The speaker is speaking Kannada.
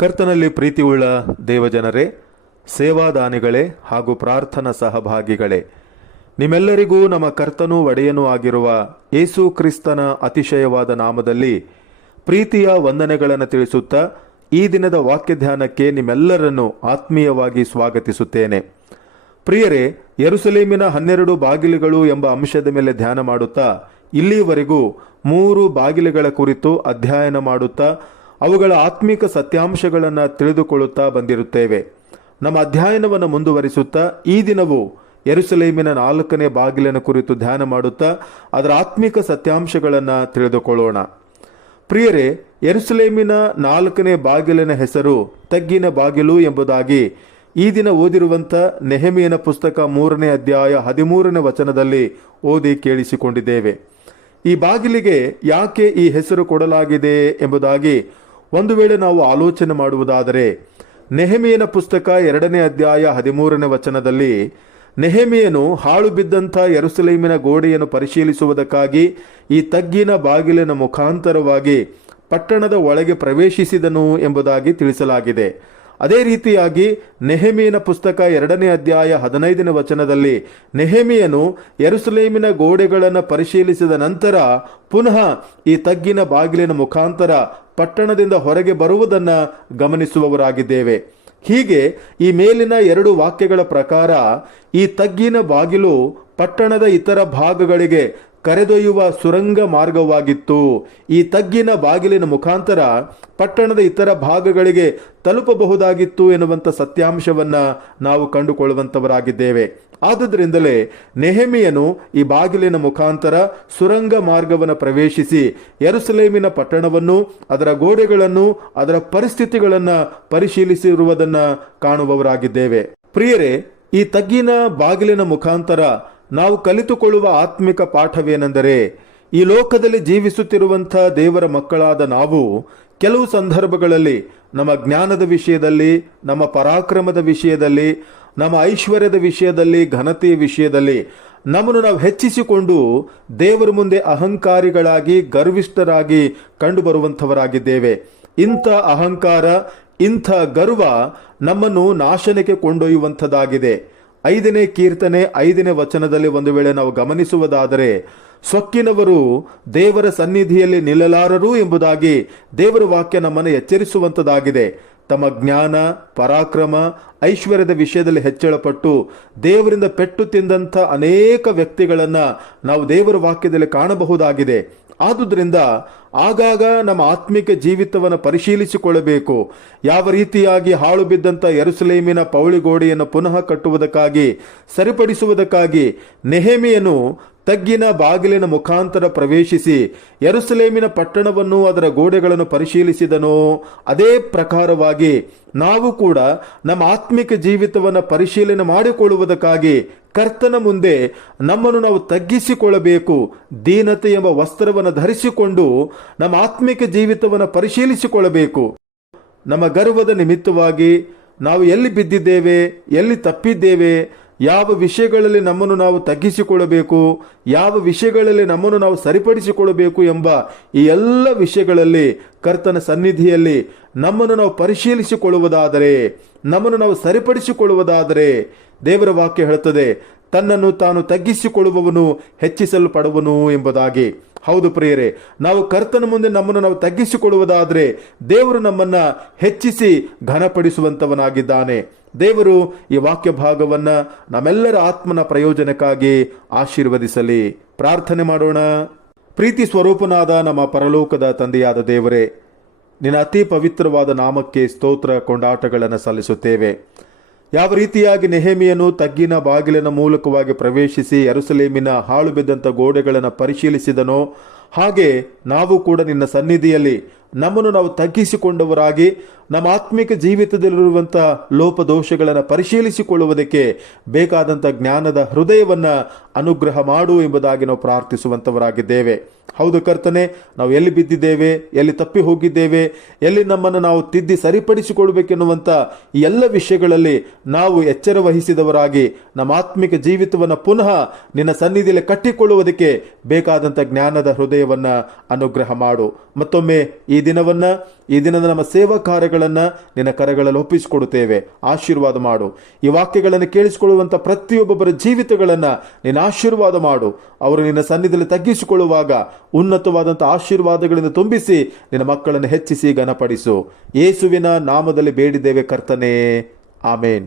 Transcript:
ಕರ್ತನಲ್ಲಿ ಪ್ರೀತಿಯುಳ್ಳ ದೇವಜನರೇ, ಸೇವಾದಾನಿಗಳೇ ಹಾಗೂ ಪ್ರಾರ್ಥನಾ ಸಹಭಾಗಿಗಳೇ, ನಿಮ್ಮೆಲ್ಲರಿಗೂ ನಮ್ಮ ಕರ್ತನೂ ಒಡೆಯನೂ ಆಗಿರುವ ಯೇಸು ಕ್ರಿಸ್ತನ ಅತಿಶಯವಾದ ನಾಮದಲ್ಲಿ ಪ್ರೀತಿಯ ವಂದನೆಗಳನ್ನು ತಿಳಿಸುತ್ತಾ ಈ ದಿನದ ವಾಕ್ಯ ಧ್ಯಾನಕ್ಕೆ ನಿಮ್ಮೆಲ್ಲರನ್ನು ಆತ್ಮೀಯವಾಗಿ ಸ್ವಾಗತಿಸುತ್ತೇನೆ. ಪ್ರಿಯರೇ, ಯೆರೂಸಲೇಮಿನ 12 ಬಾಗಿಲುಗಳು ಎಂಬ ಅಂಶದ ಮೇಲೆ ಧ್ಯಾನ ಮಾಡುತ್ತಾ ಇಲ್ಲಿವರೆಗೂ 3 ಬಾಗಿಲುಗಳ ಕುರಿತು ಅಧ್ಯಯನ ಮಾಡುತ್ತಾ ಅವುಗಳ ಆತ್ಮಿಕ ಸತ್ಯಾಂಶಗಳನ್ನು ತಿಳಿದುಕೊಳ್ಳುತ್ತಾ ಬಂದಿರುತ್ತೇವೆ. ನಮ್ಮ ಅಧ್ಯಯನವನ್ನು ಮುಂದುವರಿಸುತ್ತಾ ಈ ದಿನವೂ ಯೆರೂಸಲೇಮಿನ 4ನೇ ಬಾಗಿಲಿನ ಕುರಿತು ಧ್ಯಾನ ಮಾಡುತ್ತಾ ಅದರ ಆತ್ಮಿಕ ಸತ್ಯಾಂಶಗಳನ್ನು ತಿಳಿದುಕೊಳ್ಳೋಣ. ಪ್ರಿಯರೇ, ಯೆರೂಸಲೇಮಿನ 4ನೇ ಬಾಗಿಲಿನ ಹೆಸರು ತಗ್ಗಿನ ಬಾಗಿಲು ಎಂಬುದಾಗಿ ಈ ದಿನ ಓದಿರುವಂಥ ನೆಹೆಮೀಯನ ಪುಸ್ತಕ 3ನೇ ಅಧ್ಯಾಯ 13ನೇ ವಚನದಲ್ಲಿ ಓದಿ ಕೇಳಿಸಿಕೊಂಡಿದ್ದೇವೆ. ಈ ಬಾಗಿಲಿಗೆ ಯಾಕೆ ಈ ಹೆಸರು ಕೊಡಲಾಗಿದೆ ಎಂಬುದಾಗಿ ಒಂದು ವೇಳೆ ನಾವು ಆಲೋಚನೆ ಮಾಡುವುದಾದರೆ, ನೆಹೆಮೀಯನ ಪುಸ್ತಕ 2ನೇ ಅಧ್ಯಾಯ 13ನೇ ವಚನದಲ್ಲಿ ನೆಹೆಮೀಯನು ಹಾಳು ಬಿದ್ದಂಥ ಯೆರೂಸಲೇಮಿನ ಗೋಡೆಯನ್ನು ಪರಿಶೀಲಿಸುವುದಕ್ಕಾಗಿ ಈ ತಗ್ಗಿನ ಬಾಗಿಲಿನ ಮುಖಾಂತರವಾಗಿ ಪಟ್ಟಣದ ಒಳಗೆ ಪ್ರವೇಶಿಸಿದನು ಎಂಬುದಾಗಿ ತಿಳಿಸಲಾಗಿದೆ. ಅದೇ ರೀತಿಯಾಗಿ ನೆಹೆಮೀಯನ ಪುಸ್ತಕ 2ನೇ ಅಧ್ಯಾಯ 15ನೇ ವಚನದಲ್ಲಿ ನೆಹೆಮೀಯನು ಯೆರೂಸಲೇಮಿನ ಗೋಡೆಗಳನ್ನು ಪರಿಶೀಲಿಸಿದ ನಂತರ ಪುನಃ ಈ ತಗ್ಗಿನ ಬಾಗಿಲಿನ ಮುಖಾಂತರ ಪಟ್ಟಣದಿಂದ ಹೊರಗೆ ಬರುವುದನ್ನು ಗಮನಿಸುವವರಾಗಿದ್ದೇವೆ. ಹೀಗೆ ಈ ಮೇಲಿನ 2 ವಾಕ್ಯಗಳ ಪ್ರಕಾರ ಈ ತಗ್ಗಿನ ಬಾಗಿಲು ಪಟ್ಟಣದ ಇತರ ಭಾಗಗಳಿಗೆ ಕರೆದೊಯ್ಯುವ ಸುರಂಗ ಮಾರ್ಗವಾಗಿತ್ತು. ಈ ತಗ್ಗಿನ ಬಾಗಿಲಿನ ಮುಖಾಂತರ ಪಟ್ಟಣದ ಇತರ ಭಾಗಗಳಿಗೆ ತಲುಪಬಹುದಾಗಿತ್ತು ಎನ್ನುವಂಥ ಸತ್ಯಾಂಶವನ್ನು ನಾವು ಕಂಡುಕೊಳ್ಳುವಂಥವರಾಗಿದ್ದೇವೆ. ಆದುದರಿಂದಲೇ ನೆಹೆಮೀಯನು ಈ ಬಾಗಿಲಿನ ಮುಖಾಂತರ ಸುರಂಗ ಮಾರ್ಗವನ್ನು ಪ್ರವೇಶಿಸಿ ಯೆರೂಸಲೇಮಿನ ಪಟ್ಟಣವನ್ನು, ಅದರ ಗೋಡೆಗಳನ್ನು, ಅದರ ಪರಿಸ್ಥಿತಿಗಳನ್ನು ಪರಿಶೀಲಿಸಿರುವುದನ್ನು ಕಾಣುವವರಾಗಿದ್ದೇವೆ. ಪ್ರಿಯರೇ, ಈ ತಗ್ಗಿನ ಬಾಗಿಲಿನ ಮುಖಾಂತರ ನಾವು ಕಲಿತುಕೊಳ್ಳುವ ಆತ್ಮಿಕ ಪಾಠವೇನೆಂದರೆ, ಈ ಲೋಕದಲ್ಲಿ ಜೀವಿಸುತ್ತಿರುವಂಥ ದೇವರ ಮಕ್ಕಳಾದ ನಾವು ಕೆಲವು ಸಂದರ್ಭಗಳಲ್ಲಿ ನಮ್ಮ ಜ್ಞಾನದ ವಿಷಯದಲ್ಲಿ, ನಮ್ಮ ಪರಾಕ್ರಮದ ವಿಷಯದಲ್ಲಿ, ನಮ್ಮ ಐಶ್ವರ್ಯದ ವಿಷಯದಲ್ಲಿ, ಘನತೆಯ ವಿಷಯದಲ್ಲಿ ನಮ್ಮನ್ನು ನಾವು ಹೆಚ್ಚಿಸಿಕೊಂಡು ದೇವರ ಮುಂದೆ ಅಹಂಕಾರಿಗಳಾಗಿ, ಗರ್ವಿಷ್ಠರಾಗಿ ಕಂಡುಬರುವಂಥವರಾಗಿದ್ದೇವೆ. ಇಂಥ ಅಹಂಕಾರ, ಇಂಥ ಗರ್ವ ನಮ್ಮನ್ನು ನಾಶನಕ್ಕೆ ಕೊಂಡೊಯ್ಯುವಂಥದ್ದಾಗಿದೆ. 5ನೇ ಕೀರ್ತನೆ 5ನೇ ವಚನದಲ್ಲಿ ಒಂದು ವೇಳೆ ನಾವು ಗಮನಿಸುವುದಾದರೆ, ಸೊಕ್ಕಿನವರು ದೇವರ ಸನ್ನಿಧಿಯಲ್ಲಿ ನಿಲ್ಲಲಾರರು ಎಂಬುದಾಗಿ ದೇವರ ವಾಕ್ಯ ನಮ್ಮನ್ನು ಎಚ್ಚರಿಸುವಂಥದ್ದಾಗಿದೆ. ತಮ್ಮ ಜ್ಞಾನ, ಪರಾಕ್ರಮ, ಐಶ್ವರ್ಯದ ವಿಷಯದಲ್ಲಿ ಹೆಚ್ಚಳಪಟ್ಟು ದೇವರಿಂದ ಪೆಟ್ಟು ತಿಂದಂಥ ಅನೇಕ ವ್ಯಕ್ತಿಗಳನ್ನು ನಾವು ದೇವರ ವಾಕ್ಯದಲ್ಲಿ ಕಾಣಬಹುದಾಗಿದೆ. ಆದುದರಿಂದ ಆಗಾಗ ನಮ್ಮ ಆತ್ಮಿಕ ಜೀವಿತವನ್ನು ಪರಿಶೀಲಿಸಿಕೊಳ್ಳಬೇಕು. ಯಾವ ರೀತಿಯಾಗಿ ಹಾಳು ಬಿದ್ದಂಥ ಯೆರೂಸಲೇಮಿನ ಪೌಳಿಗೋಡೆಯನ್ನು ಪುನಃ ಕಟ್ಟುವುದಕ್ಕಾಗಿ, ಸರಿಪಡಿಸುವುದಕ್ಕಾಗಿ ನೆಹೆಮೀಯನು ತಗ್ಗಿನ ಬಾಗಿಲಿನ ಮುಖಾಂತರ ಪ್ರವೇಶಿಸಿ ಯೆರೂಸಲೇಮಿನ ಪಟ್ಟಣವನ್ನು, ಅದರ ಗೋಡೆಗಳನ್ನು ಪರಿಶೀಲಿಸಿದನೋ ಅದೇ ಪ್ರಕಾರವಾಗಿ ನಾವು ಕೂಡ ನಮ್ಮ ಆತ್ಮಿಕ ಜೀವಿತವನ್ನು ಪರಿಶೀಲನೆ ಮಾಡಿಕೊಳ್ಳುವುದಕ್ಕಾಗಿ ಕರ್ತನ ಮುಂದೆ ನಮ್ಮನ್ನು ನಾವು ತಗ್ಗಿಸಿಕೊಳ್ಳಬೇಕು. ದೀನತೆ ಎಂಬ ವಸ್ತ್ರವನ್ನು ಧರಿಸಿಕೊಂಡು ನಮ್ಮ ಆತ್ಮಿಕ ಜೀವಿತವನ್ನು ಪರಿಶೀಲಿಸಿಕೊಳ್ಳಬೇಕು. ನಮ್ಮ ಗರ್ವದ ನಿಮಿತ್ತವಾಗಿ ನಾವು ಎಲ್ಲಿ ಬಿದ್ದಿದ್ದೇವೆ, ಎಲ್ಲಿ ತಪ್ಪಿದ್ದೇವೆ, ಯಾವ ವಿಷಯಗಳಲ್ಲಿ ನಮ್ಮನ್ನು ನಾವು ತಗ್ಗಿಸಿಕೊಳ್ಳಬೇಕು, ಯಾವ ವಿಷಯಗಳಲ್ಲಿ ನಮ್ಮನ್ನು ನಾವು ಸರಿಪಡಿಸಿಕೊಳ್ಳಬೇಕು ಎಂಬ ಈ ಎಲ್ಲ ವಿಷಯಗಳಲ್ಲಿ ಕರ್ತನ ಸನ್ನಿಧಿಯಲ್ಲಿ ನಮ್ಮನ್ನು ನಾವು ಪರಿಶೀಲಿಸಿಕೊಳ್ಳುವುದಾದರೆ, ನಮ್ಮನ್ನು ನಾವು ಸರಿಪಡಿಸಿಕೊಳ್ಳುವುದಾದರೆ ದೇವರ ವಾಕ್ಯ ಹೇಳುತ್ತದೆ, ತನ್ನನ್ನು ತಾನು ತಗ್ಗಿಸಿಕೊಳ್ಳುವವನು ಹೆಚ್ಚಿಸಲ್ಪಡುವನು ಎಂಬುದಾಗಿ. ಹೌದು ಪ್ರಿಯರೇ, ನಾವು ಕರ್ತನ ಮುಂದೆ ನಮ್ಮನ್ನು ನಾವು ತಗ್ಗಿಸಿಕೊಳ್ಳುವುದಾದರೆ ದೇವರು ನಮ್ಮನ್ನು ಹೆಚ್ಚಿಸಿ ಘನಪಡಿಸುವಂತವನಾಗಿದ್ದಾನೆ. ದೇವರು ಈ ವಾಕ್ಯ ಭಾಗವನ್ನು ನಮ್ಮೆಲ್ಲರ ಆತ್ಮನ ಪ್ರಯೋಜನಕ್ಕಾಗಿ ಆಶೀರ್ವದಿಸಲಿ. ಪ್ರಾರ್ಥನೆ ಮಾಡೋಣ. ಪ್ರೀತಿ ಸ್ವರೂಪನಾದ ನಮ್ಮ ಪರಲೋಕದ ತಂದೆಯಾದ ದೇವರೇ, ನಿನ್ನ ಅತಿ ಪವಿತ್ರವಾದ ನಾಮಕ್ಕೆ ಸ್ತೋತ್ರ ಕೊಂಡಾಟಗಳನ್ನು ಸಲ್ಲಿಸುತ್ತೇವೆ. ಯಾವ ರೀತಿಯಾಗಿ ನೆಹೆಮೀಯನು ತಗ್ಗಿನ ಬಾಗಿಲಿನ ಮೂಲಕವಾಗಿ ಪ್ರವೇಶಿಸಿ ಯೆರೂಸಲೇಮಿನ ಹಾಳು ಬಿದ್ದಂಥ ಗೋಡೆಗಳನ್ನು ಪರಿಶೀಲಿಸಿದನೋ ಹಾಗೆ ನಾವು ಕೂಡ ನಿನ್ನ ಸನ್ನಿಧಿಯಲ್ಲಿ ನಮ್ಮನ್ನು ನಾವು ತಗ್ಗಿಸಿಕೊಂಡವರಾಗಿ ನಮ್ಮ ಆತ್ಮಿಕ ಜೀವಿತದಲ್ಲಿರುವಂಥ ಲೋಪದೋಷಗಳನ್ನು ಪರಿಶೀಲಿಸಿಕೊಳ್ಳುವುದಕ್ಕೆ ಬೇಕಾದಂಥ ಜ್ಞಾನದ ಹೃದಯವನ್ನು ಅನುಗ್ರಹ ಮಾಡು ಎಂಬುದಾಗಿ ನಾವು ಪ್ರಾರ್ಥಿಸುವಂಥವರಾಗಿದ್ದೇವೆ. ಹೌದು ಕರ್ತನೆ, ನಾವು ಎಲ್ಲಿ ಬಿದ್ದಿದ್ದೇವೆ, ಎಲ್ಲಿ ತಪ್ಪಿ ಹೋಗಿದ್ದೇವೆ, ಎಲ್ಲಿ ನಮ್ಮನ್ನು ನಾವು ತಿದ್ದಿ ಸರಿಪಡಿಸಿಕೊಳ್ಬೇಕೆನ್ನುವಂಥ ಈ ಎಲ್ಲ ವಿಷಯಗಳಲ್ಲಿ ನಾವು ಎಚ್ಚರ ವಹಿಸಿದವರಾಗಿ ನಮ್ಮ ಆತ್ಮಿಕ ಜೀವಿತವನ್ನು ಪುನಃ ನಿನ್ನ ಸನ್ನಿಧಿಯಲ್ಲಿ ಕಟ್ಟಿಕೊಳ್ಳುವುದಕ್ಕೆ ಬೇಕಾದಂಥ ಜ್ಞಾನದ ಹೃದಯ ಜಯೋದಯವನ್ನ ಅನುಗ್ರಹ ಮಾಡು. ಮತ್ತೊಮ್ಮೆ ಈ ದಿನದ ನಮ್ಮ ಸೇವಾ ಕಾರ್ಯಗಳನ್ನು ನಿನ್ನ ಕರಗಳಲ್ಲಿ ಒಪ್ಪಿಸಿಕೊಡುತ್ತೇವೆ. ಆಶೀರ್ವಾದ ಮಾಡು. ಈ ವಾಕ್ಯಗಳನ್ನು ಕೇಳಿಸಿಕೊಳ್ಳುವಂಥ ಪ್ರತಿಯೊಬ್ಬೊಬ್ಬರ ಜೀವಿತಗಳನ್ನು ನಿನ್ನ ಆಶೀರ್ವಾದ ಮಾಡು. ಅವರು ನಿನ್ನ ಸನ್ನಿಧಿಯಲ್ಲಿ ತಗ್ಗಿಸಿಕೊಳ್ಳುವಾಗ ಉನ್ನತವಾದಂಥ ಆಶೀರ್ವಾದಗಳಿಂದ ತುಂಬಿಸಿ ನಿನ್ನ ಮಕ್ಕಳನ್ನು ಹೆಚ್ಚಿಸಿ ಘನಪಡಿಸು. ಯೇಸುವಿನ ನಾಮದಲ್ಲಿ ಬೇಡಿದ್ದೇವೆ ಕರ್ತನೇ, ಆಮೇನ್.